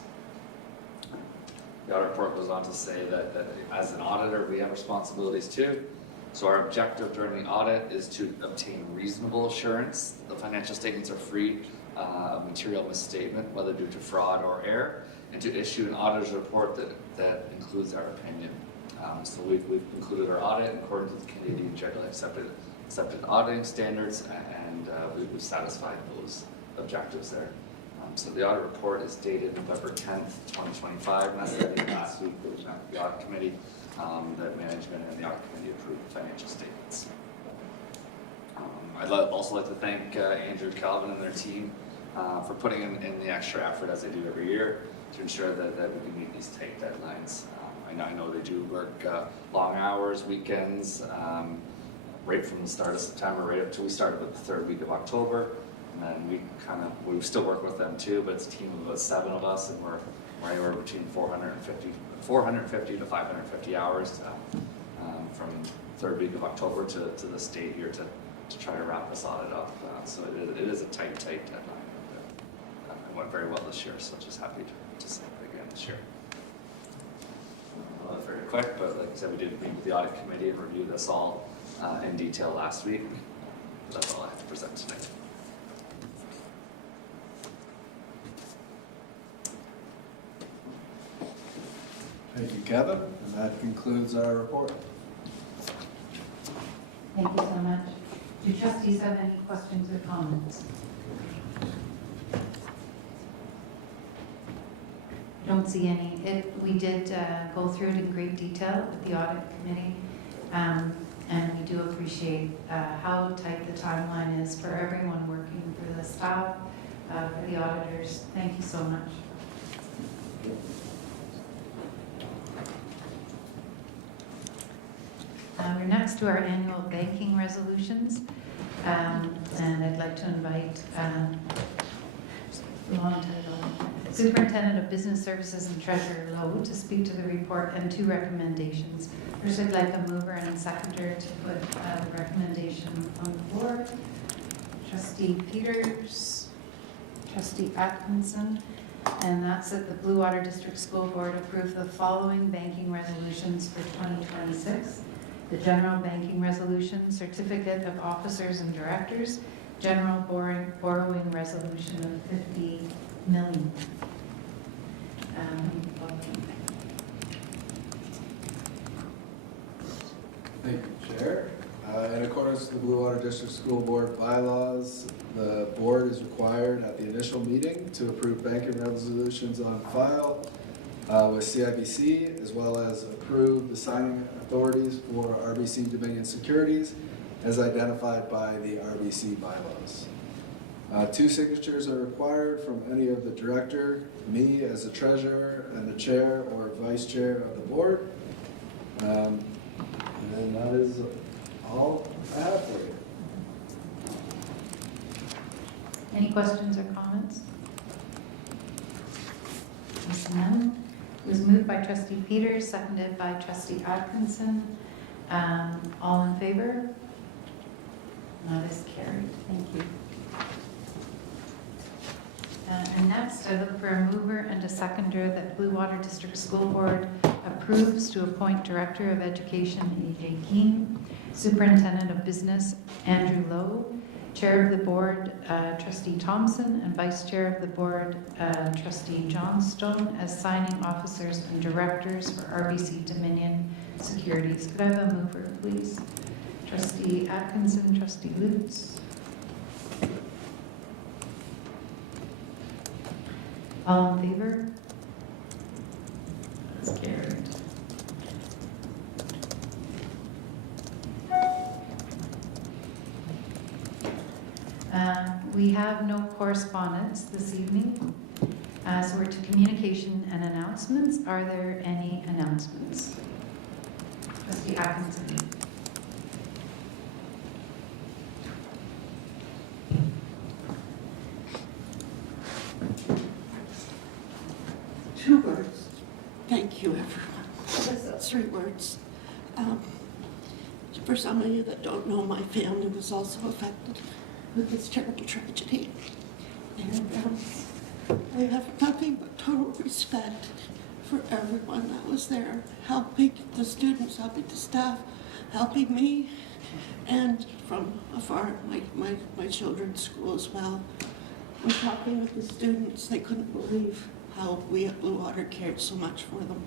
The audit report goes on to say that as an auditor, we have responsibilities too. So our objective during the audit is to obtain reasonable assurance that the financial statements are free of material misstatement, whether due to fraud or error, and to issue an auditor's report that includes our opinion. So we've included our audit in accordance with Canadian generally accepted auditing standards, and we've satisfied those objectives there. So the audit report is dated November 10th, 2025, and that's the date last week that we met with the audit committee, that management and the audit committee approved the financial statements. I'd also like to thank Andrew, Calvin, and their team for putting in the extra effort as they do every year to ensure that we can meet these tight deadlines. I know they do work long hours, weekends, right from the start of September, right up to we started with the third week of October. And then we still work with them too, but it's a team of about 7 of us, and we're anywhere between 450 to 550 hours from third week of October to this date here to try to wrap this audit up. So it is a tight deadline. It went very well this year, so just happy to say it again this year. Very quick, but like I said, we did meet with the audit committee and review this all in detail last week. That's all I have to present tonight. Thank you, Kevin, and that concludes our report. Thank you so much. Do trustees have any questions or comments? I don't see any. We did go through it in great detail with the audit committee, and we do appreciate how tight the timeline is for everyone working, for the staff, for the auditors. Thank you so much. We're next to our annual banking resolutions, and I'd like to invite Superintendent of Business Services and Treasurer Lowe to speak to the report and 2 recommendations. First, I'd like a mover and a seconder to put the recommendation on the floor. Trustee Peters, Trustee Atkinson, and that's that the Blue Water District School Board approve the following banking resolutions for 2026. The General Banking Resolution, Certificate of Officers and Directors, General Borrowing Resolution of $50 million. Thank you, Chair. In accordance with the Blue Water District School Board bylaws, the board is required at the initial meeting to approve banking resolutions on file with CIBC, as well as approve the signing authorities for RBC Dominion Securities as identified by the RBC bylaws. 2 signatures are required from any of the director, me as the treasurer, and the chair or vice chair of the board. And that is all I have for you. Any questions or comments? Yes, none. It was moved by Trustee Peters, seconded by Trustee Atkinson. All in favor? That is carried. Thank you. And next, I look for a mover and a seconder that Blue Water District School Board approves to appoint Director of Education A.J. Keene, Superintendent of Business Andrew Lowe, Chair of the Board Trustee Thompson, and Vice Chair of the Board Trustee Johnstone as signing officers and directors for RBC Dominion Securities. Could I have a mover, please? Trustee Atkinson, Trustee Lutz. All in favor? That's carried. We have no correspondence this evening, so we're to communication and announcements. Are there any announcements? Trustee Atkinson. Two words. Thank you, everyone. That's 3 words. For some of you that don't know, my family was also affected with this terrible tragedy. And I have nothing but total respect for everyone that was there, helping the students, helping the staff, helping me, and from afar, my children's school as well. When talking with the students, they couldn't believe how we at Blue Water cared so much for them.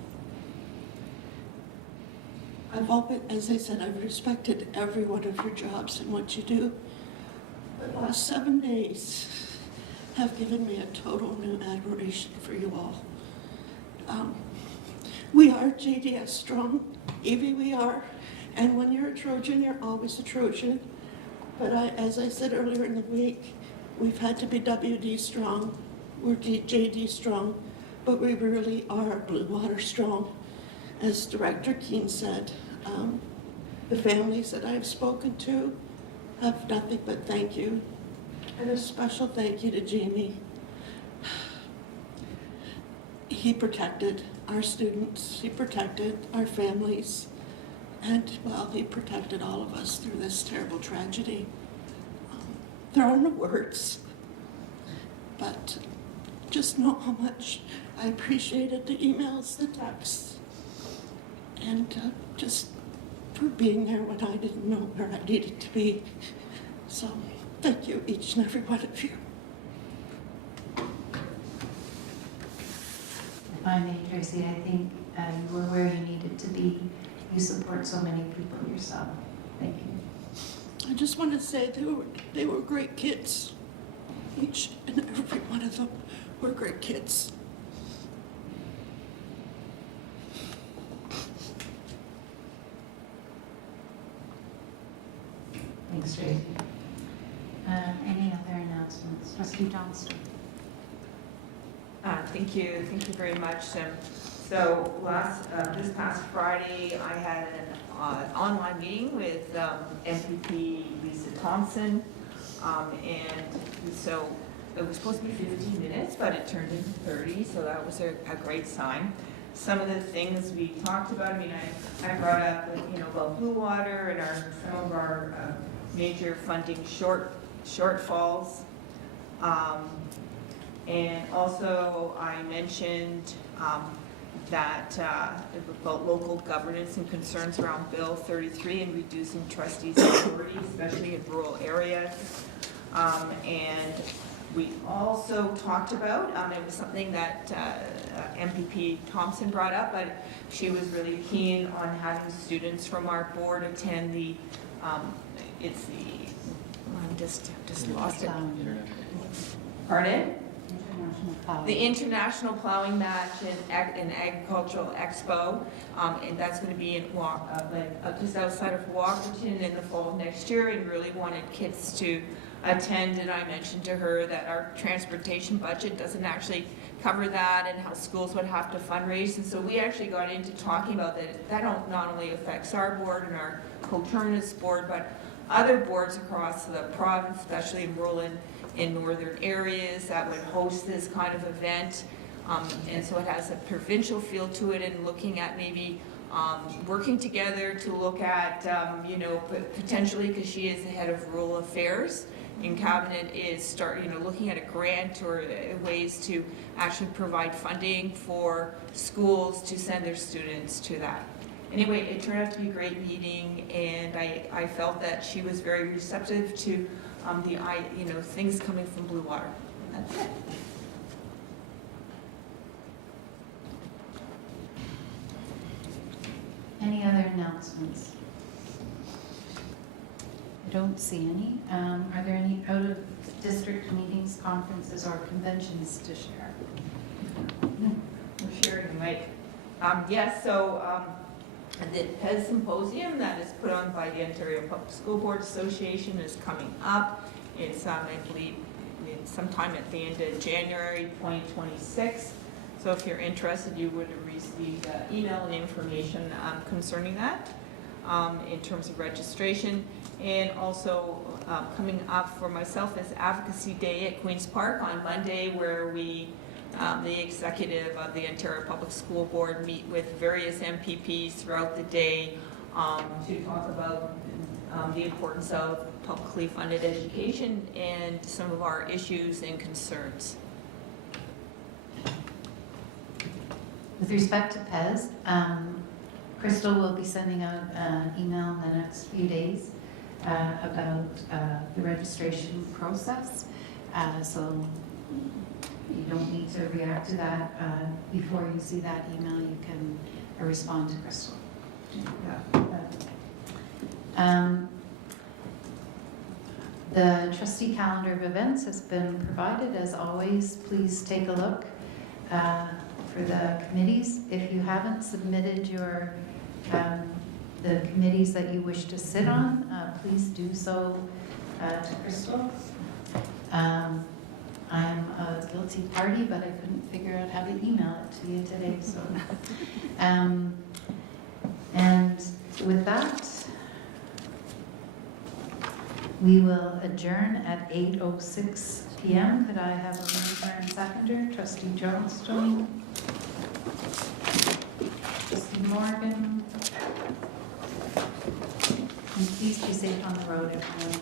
I've always, as I said, I've respected every one of your jobs and what you do. But the last 7 days have given me a total new admiration for you all. We are JDS strong, Evie, we are. And when you're a Trojan, you're always a Trojan. But as I said earlier in the week, we've had to be WD strong, we're JD strong, but we really are Blue Water strong. As Director Keene said, the families that I've spoken to have nothing but thank you. And a special thank you to Jamie. He protected our students, he protected our families, and, well, he protected all of us through this terrible tragedy. There are no words, but just know how much I appreciated the emails, the texts, and just for being there when I didn't know where I needed to be. So thank you, each and every one of you. If I may, Tracy, I think you were where you needed to be. You support so many people yourself. Thank you. I just want to say they were great kids. Each and every one of them were great kids. Thanks, Tracy. Any other announcements? Trustee Johnston. Thank you very much. So this past Friday, I had an online meeting with MPP Lisa Thompson, and so it was supposed to be 15 minutes, but it turned into 30, so that was a great sign. Some of the things we talked about, I mean, I brought up, about Blue Water and some of our major funding shortfalls. And also I mentioned that about local governance and concerns around Bill 33 and reducing trustees' authority, especially in rural areas. And we also talked about, it was something that MPP Thompson brought up, but she was really keen on having students from our board attend the, it's the, I'm just lost it. Pardon? The International Plowing Match and Agricultural Expo, and that's going to be in just outside of Walkerton in the fall of next year, and really wanted kids to attend. And I mentioned to her that our transportation budget doesn't actually cover that, and how schools would have to fundraise. And so we actually got into talking about that not only affects our board and our Coterminous board, but other boards across the province, especially in rural in northern areas that would host this kind of event. And so it has a provincial feel to it, and looking at maybe working together to look at, potentially, because she is the head of rural affairs, in cabinet is looking at a grant or ways to actually provide funding for schools to send their students to that. Anyway, it turned out to be a great meeting, and I felt that she was very receptive to things coming from Blue Water. And that's it. Any other announcements? I don't see any. Are there any out-of-district meetings, conferences, or conventions to share? I'm sharing the mic. Yes, so the PES Symposium that is put on by the Ontario Public School Board Association is coming up. It's, I believe, sometime at the end of January 2026. So if you're interested, you would have received email and information concerning that in terms of registration. And also coming up for myself is Advocacy Day at Queen's Park on Monday, where we, the executive of the Ontario Public School Board, meet with various MPPs throughout the day to talk about the importance of publicly funded education and some of our issues and concerns. With respect to PES, Crystal will be sending out an email in the next few days about the registration process. So you don't need to react to that. Before you see that email, you can respond to Crystal. The trustee calendar of events has been provided. As always, please take a look for the committees. If you haven't submitted your the committees that you wish to sit on, please do so to Crystal. I'm a guilty party, but I couldn't figure out how to email it to you today. So, and with that, we will adjourn at 8:06 p.m. Could I have a mover and seconder? Trustee Johnstone. Trustee Morgan. And please be safe on the road, everyone.